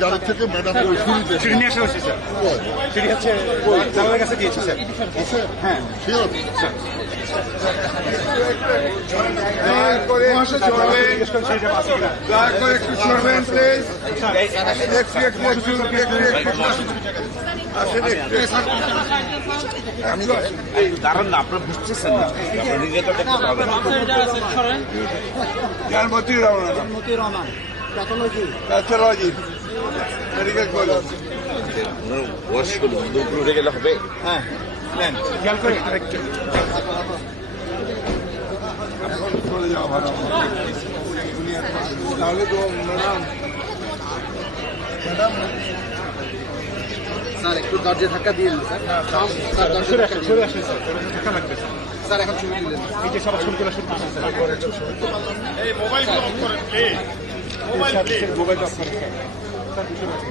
গাড়ি থেকে ম্যাডাম সিঁড়ি নিয়ে আসা হয়েছে স্যার। সিঁড়ি হচ্ছে জানালার কাছে দিয়েছি স্যার। হ্যাঁ শিওর দয়া করে একটু সরবেন প্লিজ। কারণ না আপনার বুঝতেছেন না, নিজে তো দেখতে হবে। Matiur Rahman pathology medical college. বয়স্ক লোক উঠে গেলে হবে। হ্যাঁ নেন খেয়াল করে এখন চলে যাওয়া ভালো তাহলে তো ম্যাডাম স্যার একটু দরজা ধাক্কা দিয়ে দিন স্যার দরজা সরে আসেন স্যার, ধাক্কা লাগবে স্যার। স্যার এখন ছবি তুলেন এই যে সবার ছবি তোলা শুরু করছেন স্যার। মোবাইল অফ করেন প্লিজ। মোবাইল অফ করেন স্যার। স্যার দুশো আছে।